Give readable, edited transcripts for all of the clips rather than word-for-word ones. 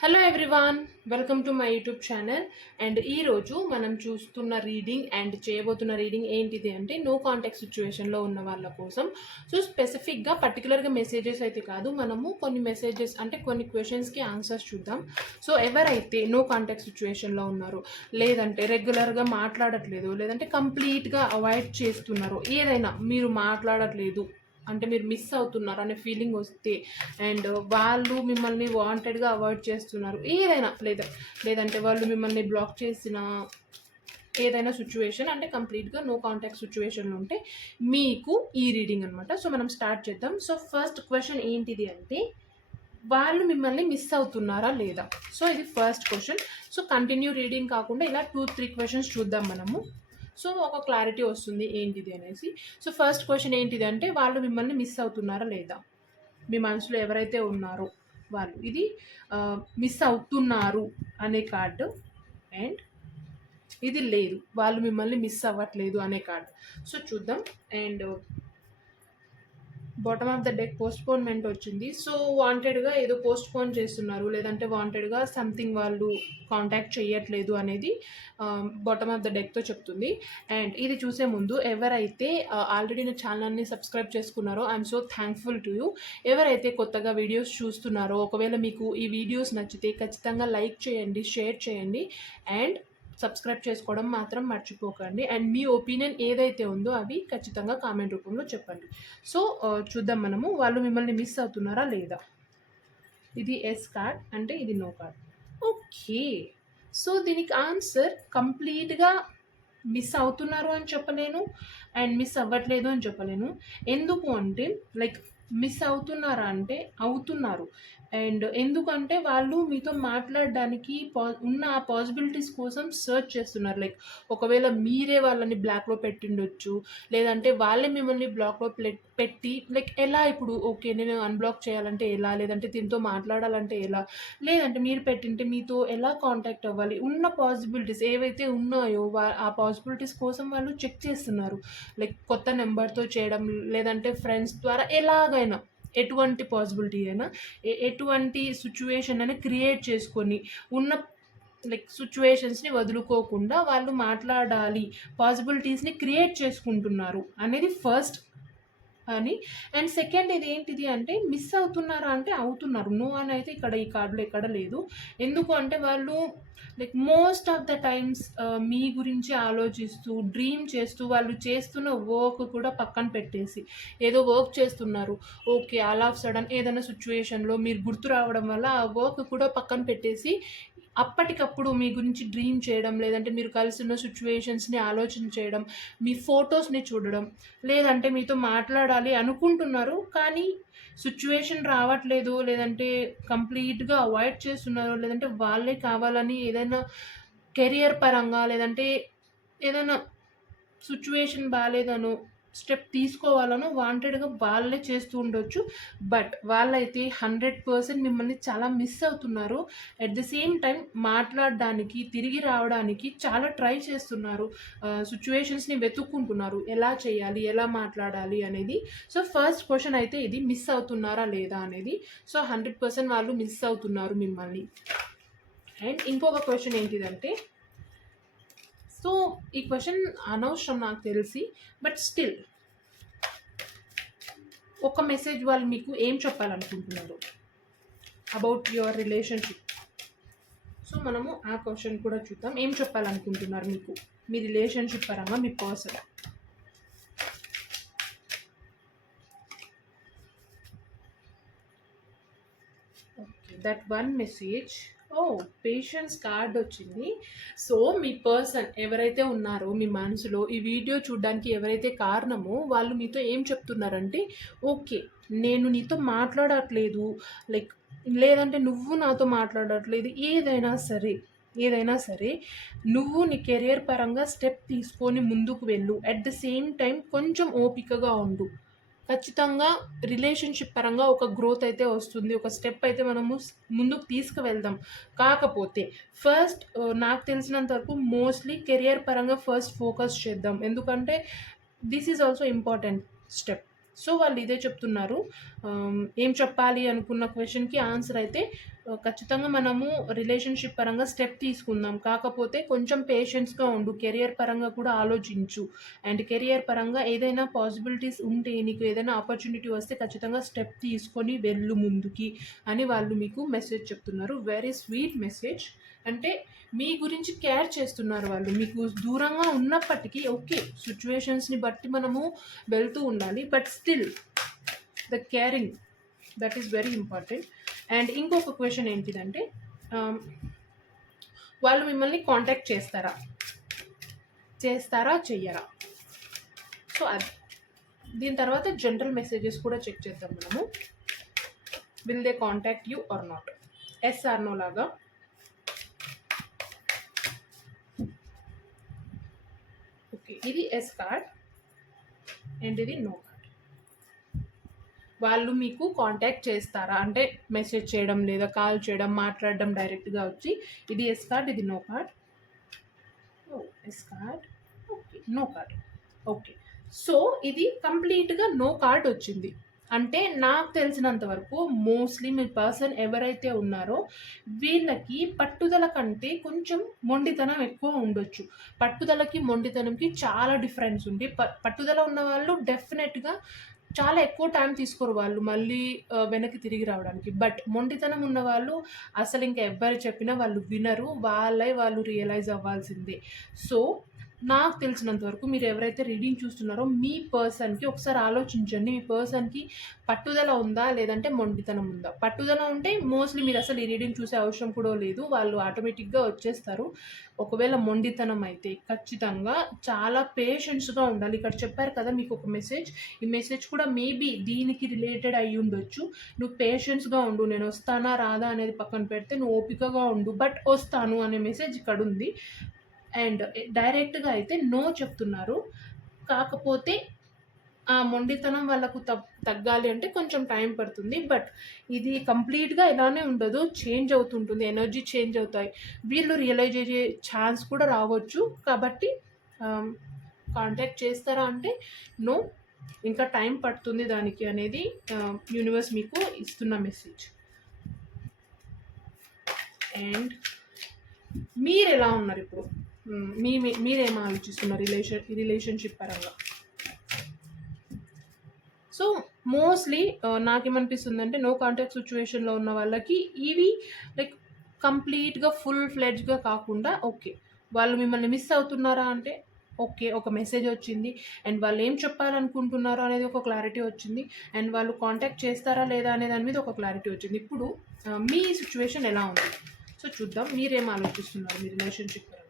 Hello everyone, welcome to my YouTube channel. And ఈరోజు మనం చూస్తున్న రీడింగ్ అండ్ చేయబోతున్న రీడింగ్ ఏంటిది అంటే నో కాంటాక్ట్ సిచ్యువేషన్లో ఉన్న వాళ్ళ కోసం. సో స్పెసిఫిక్గా పర్టికులర్గా మెసేజెస్ అయితే కాదు, మనము కొన్ని మెసేజెస్ అంటే కొన్ని క్వశ్చన్స్కి ఆన్సర్స్ చూద్దాం. సో ఎవరైతే నో కాంటాక్ట్ సిచ్యువేషన్లో ఉన్నారో, లేదంటే రెగ్యులర్గా మాట్లాడట్లేదు, లేదంటే కంప్లీట్గా అవాయిడ్ చేస్తున్నారో, ఏదైనా మీరు మాట్లాడట్లేదు అంటే మీరు మిస్ అవుతున్నారు అనే ఫీలింగ్ వస్తే, అండ్ వాళ్ళు మిమ్మల్ని వాంటెడ్గా అవాయిడ్ చేస్తున్నారు ఏదైనా, లేదంటే వాళ్ళు మిమ్మల్ని బ్లాక్ చేసిన ఏదైనా సిచ్యువేషన్ అంటే కంప్లీట్గా నో కాంటాక్ట్ సిచ్యువేషన్లో ఉంటే మీకు ఈ రీడింగ్ అనమాట. సో మనం స్టార్ట్ చేద్దాం. సో ఫస్ట్ క్వశ్చన్ ఏంటిది అంటే, వాళ్ళు మిమ్మల్ని మిస్ అవుతున్నారా లేదా? సో ఇది first question. So continue reading కాకుండా ఇలా 2-3 క్వశ్చన్స్ చూద్దాం మనము. సో ఒక క్లారిటీ వస్తుంది ఏంటిది అనేసి. సో ఫస్ట్ క్వశ్చన్ ఏంటిది అంటే, వాళ్ళు మిమ్మల్ని మిస్ అవుతున్నారా లేదా? మీ మనసులో ఎవరైతే ఉన్నారో వాళ్ళు. ఇది మిస్ అవుతున్నారు అనే కార్డు, అండ్ ఇది లేదు, వాళ్ళు మిమ్మల్ని మిస్ అవ్వట్లేదు అనే కార్డు. సో చూద్దాం. And bottom of the deck postponement వచ్చింది. సో వాంటెడ్గా ఏదో పోస్ట్పోన్ చేస్తున్నారు, లేదంటే వాంటెడ్గా సంథింగ్ వాళ్ళు కాంటాక్ట్ చేయట్లేదు అనేది బాటమ్ ఆఫ్ ద డెక్తో చెప్తుంది. అండ్ ఇది చూసే ముందు ఎవరైతే ఆల్రెడీ నా ఛానల్ని సబ్స్క్రైబ్ చేసుకున్నారో I'm so thankful to you. ఎవరైతే కొత్తగా వీడియోస్ చూస్తున్నారో, ఒకవేళ మీకు ఈ వీడియోస్ నచ్చితే ఖచ్చితంగా లైక్ చేయండి, షేర్ చేయండి, అండ్ సబ్స్క్రైబ్ చేసుకోవడం మాత్రం మర్చిపోకండి. అండ్ మీ ఒపీనియన్ ఏదైతే ఉందో అవి ఖచ్చితంగా కామెంట్ రూపంలో చెప్పండి. సో చూద్దాం మనము, వాళ్ళు మిమ్మల్ని మిస్ అవుతున్నారా లేదా. ఇది ఎస్ కార్డ్ అంటే ఇది నో కార్డ్. ఓకే, సో దీనికి ఆన్సర్ కంప్లీట్గా మిస్ అవుతున్నారు అని చెప్పలేను, అండ్ మిస్ అవ్వట్లేదు అని చెప్పలేను. ఎందుకు అంటే లైక్ మిస్ అవుతున్నారా అంటే అవుతున్నారు. అండ్ ఎందుకంటే వాళ్ళు మీతో మాట్లాడడానికి ఉన్న ఆ పాసిబిలిటీస్ కోసం సర్చ్ చేస్తున్నారు. లైక్ ఒకవేళ మీరే వాళ్ళని బ్లాక్లో పెట్టిండొచ్చు, లేదంటే వాళ్ళే మిమ్మల్ని బ్లాక్లో పెట్టి లైక్ ఎలా ఇప్పుడు ఓకే నేను అన్బ్లాక్ చేయాలంటే ఎలా, లేదంటే దీంతో మాట్లాడాలంటే ఎలా, లేదంటే మీరు పెట్టింటే మీతో ఎలా కాంటాక్ట్ అవ్వాలి, ఉన్న పాసిబిలిటీస్ ఏవైతే ఉన్నాయో ఆ పాసిబిలిటీస్ కోసం వాళ్ళు చెక్ చేస్తున్నారు. లైక్ కొత్త నెంబర్తో చేయడం, లేదంటే ఫ్రెండ్స్ ద్వారా ఎలాగైనా ఎటువంటి పాసిబిలిటీ అయినా ఎటువంటి సిచ్యువేషన్ అయినా క్రియేట్ చేసుకొని ఉన్న లైక్ సిచ్యువేషన్స్ని వదులుకోకుండా వాళ్ళు మాట్లాడాలి, పాసిబిలిటీస్ని క్రియేట్ చేసుకుంటున్నారు అనేది ఫస్ట్ అని. అండ్ సెకండ్ ఇది ఏంటిది అంటే, మిస్ అవుతున్నారా అంటే అవుతున్నారు. నో అని అయితే ఇక్కడ ఈ కార్డులో ఎక్కడ లేదు. ఎందుకు అంటే వాళ్ళు like most of the times మీ గురించి ఆలోచిస్తూ డ్రీమ్ చేస్తూ వాళ్ళు చేస్తున్న వర్క్ కూడా పక్కన పెట్టేసి ఏదో వర్క్ చేస్తున్నారు. ఓకే, ఆల్ ఆఫ్ సడన్ ఏదైనా సిచ్యువేషన్లో మీరు గుర్తు రావడం వల్ల ఆ వర్క్ కూడా పక్కన పెట్టేసి అప్పటికప్పుడు మీ గురించి డ్రీమ్ చేయడం, లేదంటే మీరు కలిసి ఉన్న సిచ్యువేషన్స్ని ఆలోచన చేయడం, మీ ఫొటోస్ని చూడడం, లేదంటే మీతో మాట్లాడాలి అనుకుంటున్నారు కానీ సిచ్యువేషన్ రావట్లేదు, లేదంటే కంప్లీట్గా అవాయిడ్ చేస్తున్నారు, లేదంటే వాళ్ళే కావాలని ఏదైనా కెరియర్ పరంగా, లేదంటే ఏదైనా సిచ్యువేషన్ బాగాలేదనో స్టెప్ తీసుకోవాలనో వాంటెడ్గా వాళ్ళే చేస్తూ ఉండొచ్చు. బట్ వాళ్ళైతే 100% మిమ్మల్ని చాలా మిస్ అవుతున్నారు. అట్ ది సేమ్ టైం మాట్లాడడానికి, తిరిగి రావడానికి చాలా ట్రై చేస్తున్నారు. సిచ్యువేషన్స్ని వెతుక్కుంటున్నారు, ఎలా చేయాలి, ఎలా మాట్లాడాలి అనేది. సో ఫస్ట్ క్వశ్చన్ అయితే ఇది, మిస్ అవుతున్నారా లేదా అనేది. సో 100% వాళ్ళు మిస్ అవుతున్నారు మిమ్మల్ని. అండ్ ఇంకొక క్వశ్చన్ ఏంటిదంటే, సో ఈ క్వశ్చన్ అనవసరం నాకు తెలిసి, బట్ స్టిల్ ఒక మెసేజ్ వాళ్ళు మీకు ఏం చెప్పాలనుకుంటున్నారు అబౌట్ యువర్ రిలేషన్షిప్. సో మనము ఆ క్వశ్చన్ కూడా చూద్దాం. ఏం చెప్పాలనుకుంటున్నారు మీకు మీ రిలేషన్షిప్ పరంగా మీ person. Okay, that one message. Patience card వచ్చింది. సో మీ పర్సన్ ఎవరైతే ఉన్నారో మీ మనసులో ఈ వీడియో చూడడానికి ఎవరైతే కారణమో వాళ్ళు మీతో ఏం చెప్తున్నారంటే, ఓకే నేను నీతో మాట్లాడట్లేదు, లైక్ లేదంటే నువ్వు నాతో మాట్లాడట్లేదు, ఏదైనా సరే నువ్వు నీ కెరియర్ పరంగా స్టెప్ తీసుకొని ముందుకు వెళ్ళు. అట్ ద సేమ్ టైం కొంచెం ఓపికగా ఉండు. ఖచ్చితంగా రిలేషన్షిప్ పరంగా ఒక గ్రోత్ అయితే వస్తుంది, ఒక స్టెప్ అయితే మనము ముందుకు తీసుకువెళ్దాం. కాకపోతే ఫస్ట్ నాకు తెలిసినంత వరకు మోస్ట్లీ కెరియర్ పరంగా ఫస్ట్ ఫోకస్ చేద్దాం, ఎందుకంటే this is also important step. So వాళ్ళు ఇదే చెప్తున్నారు. ఏం చెప్పాలి అనుకున్న క్వశ్చన్కి ఆన్సర్ అయితే ఖచ్చితంగా మనము రిలేషన్షిప్ పరంగా స్టెప్ తీసుకుందాం. కాకపోతే కొంచెం పేషెన్స్‌గా ఉండు. కెరియర్ పరంగా కూడా ఆలోచించు. అండ్ కెరియర్ పరంగా ఏదైనా పాసిబిలిటీస్ ఉంటే, నీకు ఏదైనా ఆపర్చునిటీ వస్తే ఖచ్చితంగా స్టెప్ తీసుకొని వెళ్ళు ముందుకి అని వాళ్ళు మీకు మెసేజ్ చెప్తున్నారు. Very sweet message. అంటే మీ గురించి కేర్ చేస్తున్నారు వాళ్ళు. మీకు దూరంగా ఉన్నప్పటికీ ఓకే, సిట్యుయేషన్స్‌ని బట్టి మనము వెళ్తూ ఉండాలి. But still the caring that is very important. And ఇంకొక క్వశ్చన్ ఏంటిదంటే, వాళ్ళు మిమ్మల్ని కాంటాక్ట్ చేస్తారా చెయ్యరా? సో అది. దీని తర్వాత జనరల్ మెసేజెస్ కూడా చెక్ చేద్దాం మనము. Will they contact you or not? Yes or no లాగా. ఓకే, ఇది ఎస్ కార్డ్ అండ్ ఇది నో కార్డ్. వాళ్ళు మీకు కాంటాక్ట్ చేస్తారా అంటే మెసేజ్ చేయడం, లేదా కాల్ చేయడం, మాట్లాడడం డైరెక్ట్గా వచ్చి. ఇది ఎస్ కార్డ్, ఇది no card. Yes card, okay, no card. Okay, so ఇది కంప్లీట్గా నో కార్డ్ వచ్చింది. అంటే నాకు తెలిసినంత వరకు మోస్ట్లీ మీ పర్సన్ ఎవరైతే ఉన్నారో వీళ్ళకి పట్టుదల కంటే కొంచెం మొండితనం ఎక్కువ ఉండొచ్చు. పట్టుదలకి మొండితనంకి చాలా డిఫరెన్స్ ఉంది. పట్టుదల ఉన్న వాళ్ళు డెఫినెట్గా చాలా ఎక్కువ టైం తీసుకోరు వాళ్ళు మళ్ళీ వెనక్కి తిరిగి రావడానికి. బట్ మొండితనం ఉన్న వాళ్ళు అసలు ఇంకా ఎవ్వరు చెప్పినా వాళ్ళు వినరు. వాళ్ళు రియలైజ్ అవ్వాల్సిందే. సో నాకు తెలిసినంత వరకు మీరు ఎవరైతే రీడింగ్ చూస్తున్నారో మీ పర్సన్కి ఒకసారి ఆలోచించండి. మీ పర్సన్కి పట్టుదల ఉందా, లేదంటే మొండితనం ఉందా? పట్టుదల ఉంటే మోస్ట్లీ మీరు అసలు ఈ రీడింగ్ చూసే అవసరం కూడా లేదు, వాళ్ళు ఆటోమేటిక్గా వచ్చేస్తారు. ఒకవేళ మొండితనం అయితే ఖచ్చితంగా చాలా పేషెన్స్గా ఉండాలి. ఇక్కడ చెప్పారు కదా మీకు ఒక మెసేజ్, ఈ మెసేజ్ కూడా మేబీ దీనికి రిలేటెడ్ అయ్యి ఉండొచ్చు. నువ్వు పేషెన్స్గా ఉండు, నేను వస్తానా రాదా అనేది పక్కన పెడితే నువ్వు ఓపికగా ఉండు, బట్ వస్తాను అనే మెసేజ్ ఇక్కడ ఉంది. అండ్ డైరెక్ట్గా అయితే నో చెప్తున్నారు. కాకపోతే ఆ మొండితనం వాళ్ళకు తగ్గాలి అంటే కొంచెం టైం పడుతుంది. బట్ ఇది కంప్లీట్గా ఇలానే ఉండదు, చేంజ్ అవుతుంటుంది, ఎనర్జీ చేంజ్ అవుతాయి. వీళ్ళు రియలైజ్ అయ్యే ఛాన్స్ కూడా రావచ్చు. కాబట్టి కాంటాక్ట్ చేస్తారా అంటే నో, ఇంకా టైం పడుతుంది దానికి అనేది యూనివర్స్ మీకు ఇస్తున్న మెసేజ్. అండ్ మీరు ఎలా ఉన్నారు ఇప్పుడు? మీరేం ఆలోచిస్తున్నారు రిలేషన్షిప్ పరంగా? సో మోస్ట్లీ నాకేమనిపిస్తుంది అంటే నో కాంటాక్ట్ సిచ్యువేషన్లో ఉన్న వాళ్ళకి ఇవి లైక్ కంప్లీట్గా ఫుల్ ఫ్లెడ్జ్గా కాకుండా ఓకే, వాళ్ళు మిమ్మల్ని మిస్ అవుతున్నారా అంటే ఓకే, ఒక మెసేజ్ వచ్చింది. అండ్ వాళ్ళు ఏం చెప్పాలనుకుంటున్నారో అనేది ఒక క్లారిటీ వచ్చింది. అండ్ వాళ్ళు కాంటాక్ట్ చేస్తారా లేదా అనే దాని మీద ఒక క్లారిటీ వచ్చింది. ఇప్పుడు మీ సిచ్యువేషన్ ఎలా ఉంది? సో చూద్దాం మీరేం ఆలోచిస్తున్నారు మీ రిలేషన్షిప్ పరంగా.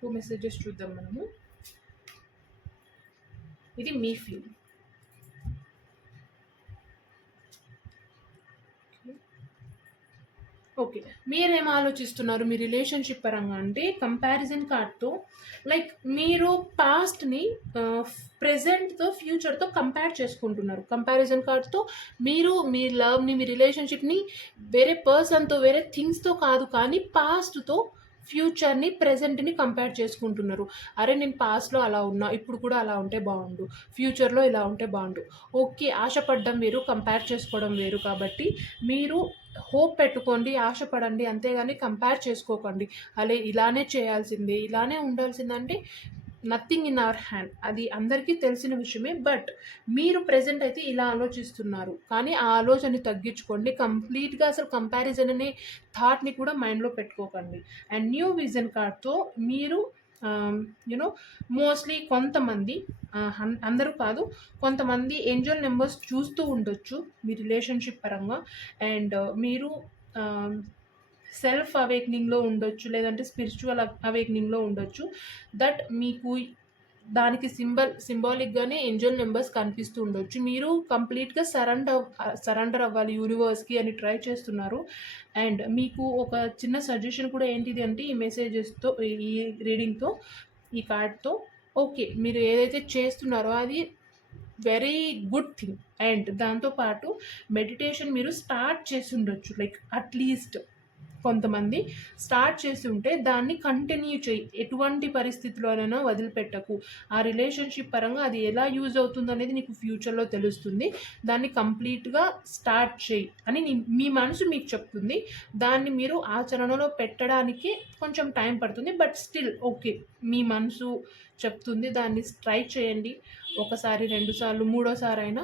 2 మెసేజెస్ చూద్దాం మనము. ఇది మీ ఫీల్. ఓకే, మీరేం ఆలోచిస్తున్నారు మీ రిలేషన్షిప్ పరంగా అంటే కంపారిజన్ కార్డ్తో లైక్ మీరు పాస్ట్ని ప్రెజెంట్తో ఫ్యూచర్తో కంపేర్ చేసుకుంటున్నారు. కంపారిజన్ కార్డ్తో మీరు మీ లవ్ని, మీ రిలేషన్షిప్ని వేరే పర్సన్తో, వేరే థింగ్స్తో కాదు, కానీ పాస్ట్తో ఫ్యూచర్ని, ప్రెజెంట్ని కంపేర్ చేసుకుంటున్నారు. అరే నేను పాస్ట్లో అలా ఉన్నా, ఇప్పుడు కూడా అలా ఉంటే బాగుండు, ఫ్యూచర్లో ఇలా ఉంటే బాగుండు. ఓకే, ఆశపడడం వేరు, కంపేర్ చేసుకోవడం వేరు. కాబట్టి మీరు హోప్ పెట్టుకోండి, ఆశపడండి, అంతేగాని కంపేర్ చేసుకోకండి. అలే ఇలానే చేయాల్సిందే, ఇలానే ఉండాల్సిందంటే నథింగ్ ఇన్ అవర్ హ్యాండ్. అది అందరికీ తెలిసిన విషయమే. బట్ మీరు ప్రెజెంట్ అయితే ఇలా ఆలోచిస్తున్నారు, కానీ ఆ ఆలోచనని తగ్గించుకోండి. కంప్లీట్గా అసలు కంపారిజన్ అనే థాట్ని కూడా మైండ్లో పెట్టుకోకండి. అండ్ న్యూ విజన్ కార్డ్తో మీరు యూనో మోస్ట్లీ కొంతమంది, అందరూ కాదు, కొంతమంది ఏంజల్ నెంబర్స్ చూస్తూ ఉండొచ్చు మీ రిలేషన్షిప్ పరంగా. అండ్ మీరు సెల్ఫ్ అవేక్నింగ్లో ఉండొచ్చు, లేదంటే స్పిరిచువల్ అవేక్నింగ్లో ఉండొచ్చు. దట్ మీకు దానికి సింబాలిక్గానే ఏంజల్ నెంబర్స్ కనిపిస్తూ ఉండొచ్చు. మీరు కంప్లీట్గా సరెండర్ అవ్వాలి యూనివర్స్కి అని ట్రై చేస్తున్నారు. అండ్ మీకు ఒక చిన్న సజెషన్ కూడా ఏంటిది అంటే ఈ మెసేజెస్తో, ఈ రీడింగ్తో, ఈ కార్డ్తో ఓకే, మీరు ఏదైతే చేస్తున్నారో అది వెరీ గుడ్ థింగ్. అండ్ దాంతోపాటు మెడిటేషన్ మీరు స్టార్ట్ చేసి ఉండొచ్చు, లైక్ అట్లీస్ట్ కొంతమంది స్టార్ట్ చేసి ఉంటే దాన్ని కంటిన్యూ చేయి, ఎటువంటి పరిస్థితిలోనైనా వదిలిపెట్టకు. ఆ రిలేషన్షిప్ పరంగా అది ఎలా యూజ్ అవుతుంది అనేది నీకు ఫ్యూచర్లో తెలుస్తుంది. దాన్ని కంప్లీట్గా స్టార్ట్ చేయి అని మీ మనసు మీకు చెప్తుంది. దాన్ని మీరు ఆచరణలో పెట్టడానికి కొంచెం టైం పడుతుంది, బట్ స్టిల్ ఓకే, మీ మనసు చెప్తుంది, దాన్ని ట్రై చేయండి. ఒకసారి, రెండుసార్లు, మూడోసారి అయినా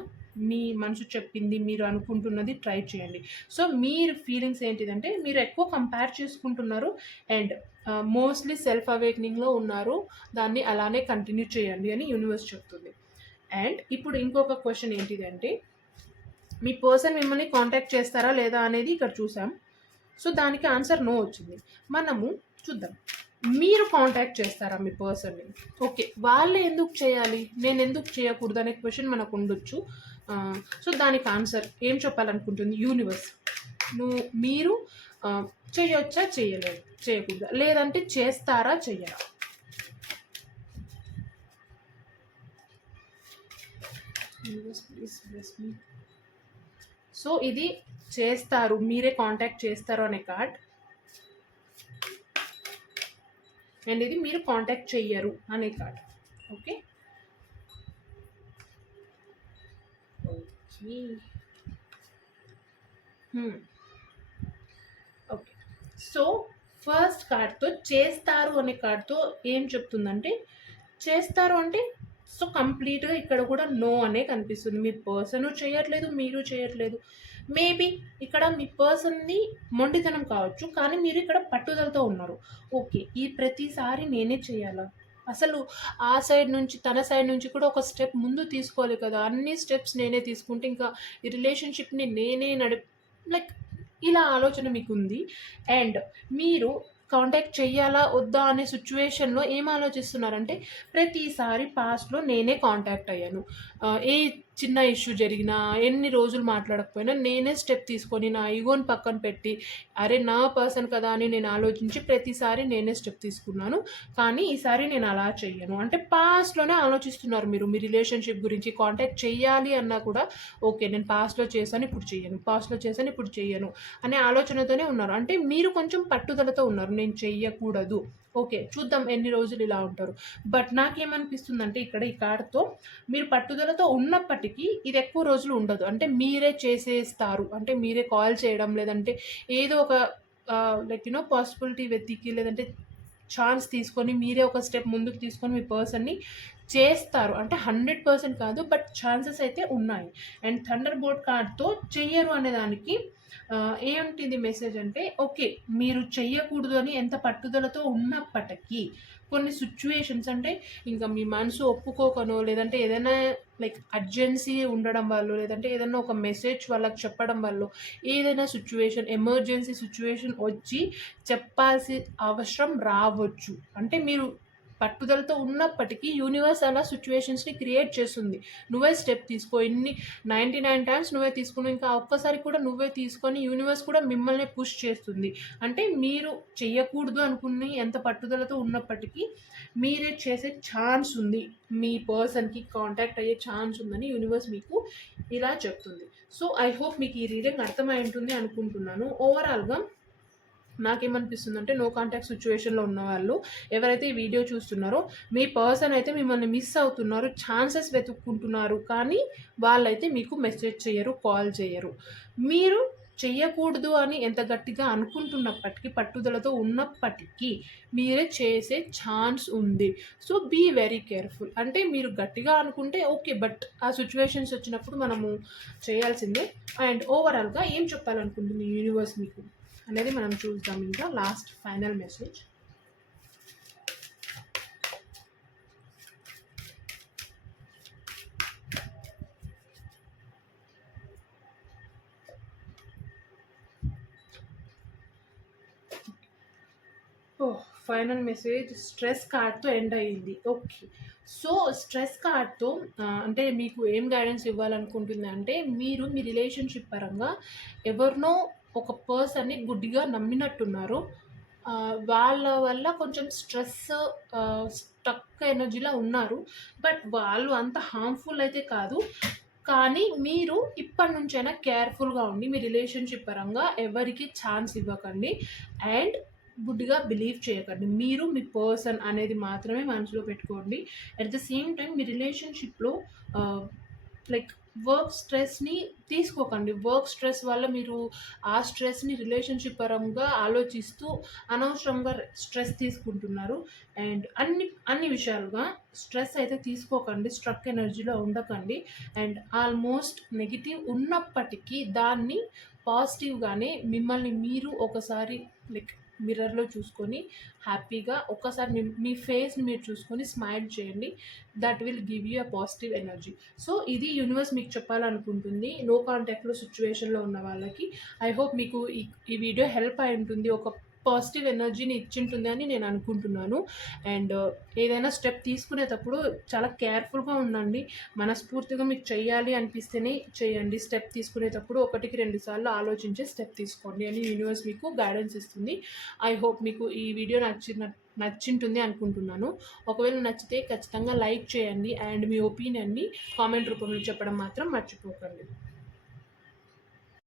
మీ మనసు చెప్పింది, మీరు అనుకుంటున్నది ట్రై చేయండి. సో మీరు ఫీలింగ్స్ ఏంటిదంటే మీరు ఎక్కువ కంపేర్ చేసుకుంటున్నారు అండ్ మోస్ట్లీ సెల్ఫ్ అవేక్నింగ్లో ఉన్నారు. దాన్ని అలానే కంటిన్యూ చేయండి అని యూనివర్స్ చెప్తుంది. అండ్ ఇప్పుడు ఇంకొక క్వశ్చన్ ఏంటిదంటే మీ పర్సన్ మిమ్మల్ని కాంటాక్ట్ చేస్తారా లేదా అనేది ఇక్కడ చూసాం. సో దానికి ఆన్సర్ నో వచ్చింది. మనము చూద్దాం, మీరు కాంటాక్ట్ చేస్తారా మీ పర్సన్ని? ఓకే, వాళ్ళే ఎందుకు చేయాలి, నేను ఎందుకు చేయకూడదు అనే క్వశ్చన్ మనకు ఉండొచ్చు. సో దానికి ఆన్సర్ ఏం చెప్పాలనుకుంటుంది యూనివర్స్? మీరు చేయొచ్చా, చేయకూడదా, లేదంటే చేస్తారా, చెయ్యరా? Universe please bless me. So ఇది చేస్తారు, మీరే కాంటాక్ట్ చేస్తారు అనే కార్డ్, అండ్ ఇది మీరు కాంటాక్ట్ చెయ్యరు అనే card. Okay okay okay. So first కార్డ్తో చేస్తారు అనే కార్డ్తో ఏం చెప్తుందంటే, చేస్తారు అంటే సో కంప్లీట్గా ఇక్కడ కూడా నో అనే కనిపిస్తుంది. మీ పర్సన్ చేయట్లేదు, మీరు చేయట్లేదు. మేబీ ఇక్కడ మీ పర్సన్ని మొండితనం కావచ్చు, కానీ మీరు ఇక్కడ పట్టుదలతో ఉన్నారు. ఓకే, ఈ ప్రతిసారి నేనే చేయాలా, అసలు ఆ సైడ్ నుంచి, తన సైడ్ నుంచి కూడా ఒక స్టెప్ ముందు తీసుకోవాలి కదా, అన్ని స్టెప్స్ నేనే తీసుకుంటే ఇంకా ఈ రిలేషన్షిప్ని నేనే లైక్ ఇలా ఆలోచన మీకు ఉంది. అండ్ మీరు కాంటాక్ట్ చెయ్యాలా వద్దా అనే సిచ్యువేషన్లో ఏం ఆలోచిస్తున్నారంటే, ప్రతిసారి పాస్ట్లో నేనే కాంటాక్ట్ అయ్యాను, ఏ చిన్న ఇష్యూ జరిగినా, ఎన్ని రోజులు మాట్లాడకపోయినా నేనే స్టెప్ తీసుకొని నా ఈగోని పక్కన పెట్టి, అరే నా పర్సన్ కదా అని నేను ఆలోచించి ప్రతిసారి నేనే స్టెప్ తీసుకున్నాను, కానీ ఈసారి నేను అలా చెయ్యను అంటే పాస్ట్లోనే ఆలోచిస్తున్నారు మీరు మీ రిలేషన్షిప్ గురించి. కాంటాక్ట్ చెయ్యాలి అన్నా కూడా ఓకే, నేను పాస్ట్లో చేశాను ఇప్పుడు చెయ్యను, పాస్ట్లో చేశాను ఇప్పుడు చెయ్యను అనే ఆలోచనతోనే ఉన్నారు. అంటే మీరు కొంచెం పట్టుదలతో ఉన్నారు, నేను చెయ్యకూడదు. ఓకే, చూద్దాం ఎన్ని రోజులు ఇలా ఉంటారు. బట్ నాకేమనిపిస్తుందంటే ఇక్కడ ఈ కార్డ్తో మీరు పట్టుదలతో ఉన్నప్పటికీ ఇది ఎక్కువ రోజులు ఉండదు. అంటే మీరే చేసేస్తారు, అంటే మీరే కాల్ చేయడం, లేదంటే ఏదో ఒక లైక్ పాసిబిలిటీ వెతికి, లేదంటే ఛాన్స్ తీసుకొని మీరే ఒక స్టెప్ ముందుకు తీసుకొని మీ పర్సన్ని చేస్తారు. అంటే 100% కాదు, బట్ ఛాన్సెస్ అయితే ఉన్నాయి. అండ్ థండర్ బోల్ట్ కార్డ్తో చెయ్యరు అనే దానికి ఏంటిది మెసేజ్ అంటే, ఓకే మీరు చెయ్యకూడదు అని ఎంత పట్టుదలతో ఉన్నప్పటికీ కొన్ని సిచ్యువేషన్స్, అంటే ఇంకా మీ మనసు ఒప్పుకోకనో, లేదంటే ఏదైనా లైక్ అర్జెన్సీ ఉండడం వల్ల, లేదంటే ఏదైనా ఒక మెసేజ్ వాళ్ళకి చెప్పడం వల్ల, ఏదైనా సిచ్యువేషన్, ఎమర్జెన్సీ సిచ్యువేషన్ వచ్చి చెప్పాల్సిన అవసరం రావచ్చు. అంటే మీరు పట్టుదలతో ఉన్నప్పటికీ యూనివర్స్ అలా సిచ్యువేషన్స్ని క్రియేట్ చేస్తుంది. నువ్వే స్టెప్ తీసుకో, 99 టైమ్స్ నువ్వే తీసుకుని, ఇంకా ఒక్కసారి కూడా నువ్వే తీసుకొని యూనివర్స్ కూడా మిమ్మల్ని పుష్ చేస్తుంది. అంటే మీరు చెయ్యకూడదు అనుకుని ఎంత పట్టుదలతో ఉన్నప్పటికీ మీరే చేసే ఛాన్స్ ఉంది, మీ పర్సన్కి కాంటాక్ట్ అయ్యే ఛాన్స్ ఉందని యూనివర్స్ మీకు ఇలా చెప్తుంది. సో ఐ హోప్ మీకు ఈ రీడింగ్ అర్థమై ఉంటుంది అనుకుంటున్నాను. ఓవరాల్గా నాకేమనిపిస్తుంది అంటే, నో కాంటాక్ట్ సిచ్యువేషన్లో ఉన్న వాళ్ళు ఎవరైతే ఈ వీడియో చూస్తున్నారో, మీ పర్సన్ అయితే మిమ్మల్ని మిస్ అవుతున్నారు, ఛాన్సెస్ వెతుక్కుంటున్నారు, కానీ వాళ్ళైతే మీకు మెసేజ్ చేయరు, కాల్ చేయరు. మీరు చెయ్యకూడదు అని ఎంత గట్టిగా అనుకుంటున్నప్పటికీ, పట్టుదలతో ఉన్నప్పటికీ మీరే చేసే ఛాన్స్ ఉంది. So be very careful. అంటే మీరు గట్టిగా అనుకుంటే ఓకే, బట్ ఆ సిచ్యువేషన్స్ వచ్చినప్పుడు మనము చేయాల్సిందే. అండ్ ఓవరాల్గా ఏం చెప్పాలనుకుంటుంది యూనివర్స్ మీకు అనేది మనం చూద్దాం. ఇంకా last final message. Final message stress కార్డ్తో ఎండ్ అయ్యింది. ఓకే, సో స్ట్రెస్ కార్డ్తో అంటే మీకు ఏం గైడెన్స్ ఇవ్వాలనుకుంటుంది అంటే, మీరు మీ రిలేషన్షిప్ పరంగా ఎవరినో ఒక పర్సన్ని గుడ్డిగా నమ్మినట్టున్నారు. వాళ్ళ వల్ల కొంచెం స్ట్రెస్, స్టక్ ఎనర్జీలో ఉన్నారు. బట్ వాళ్ళు అంత హార్మ్ఫుల్ అయితే కాదు, కానీ మీరు ఇప్పటి నుంచైనా కేర్‌ఫుల్‌గా ఉండి మీ రిలేషన్‌షిప్ పరంగా ఎవరికీ ఛాన్స్ ఇవ్వకండి. అండ్ గుడ్డిగా బిలీవ్ చేయకండి. మీరు మీ పర్సన్ అనేది మాత్రమే మనసులో పెట్టుకోండి. అట్ ద సేమ్ టైమ్ మీ రిలేషన్‌షిప్‌లో ఆహ్, లైక్ వర్క్ స్ట్రెస్‌ని తీసుకోకండి. వర్క్ స్ట్రెస్ వల్ల మీరు ఆ స్ట్రెస్‌ని రిలేషన్‌షిప్ పరంగా ఆలోచిస్తూ అనవసరంగా స్ట్రెస్ తీసుకుంటున్నారు. అండ్ అన్ని విషయాలుగా స్ట్రెస్ అయితే తీసుకోకండి. స్ట్రక్ ఎనర్జీలో ఉండకండి. అండ్ ఆల్మోస్ట్ నెగెటివ్ ఉన్నప్పటికీ దాన్ని పాజిటివ్‌గానే మిమ్మల్ని మీరు ఒకసారి లైక్ మిర్రర్‌లో చూసుకొని హ్యాపీగా ఒక్కసారి మీ ఫేస్‌ని మీరు చూసుకొని స్మైల్ చేయండి. That will give you a positive energy. So ఇది యూనివర్స్ మీకు చెప్పాలనుకుంటుంది. నో కాంటాక్ట్‌లో సిట్యుయేషన్‌లో ఉన్న వాళ్ళకి. ఐ హోప్ మీకు ఈ వీడియో హెల్ప్ అయి ఉంటుంది. ఒక పాజిటివ్ ఎనర్జీని ఇచ్చింటుంది అని నేను అనుకుంటున్నాను. అండ్ ఏదైనా స్టెప్ తీసుకునేటప్పుడు చాలా కేర్‌ఫుల్‌గా ఉండండి. మనస్ఫూర్తిగా మీకు చెయ్యాలి అనిపిస్తేనే చేయండి. స్టెప్ తీసుకునేటప్పుడు 1కి 2 సార్లు ఆలోచించి స్టెప్ తీసుకోండి అని యూనివర్స్ మీకు గైడెన్స్ ఇస్తుంది. ఐ హోప్ మీకు ఈ వీడియో నచ్చింటుంది అనుకుంటున్నాను. ఒకవేళ నచ్చితే ఖచ్చితంగా లైక్ చేయండి. అండ్ మీ ఒపీనియన్‌ని కామెంట్ రూపంలో చెప్పడం మాత్రం మర్చిపోకండి.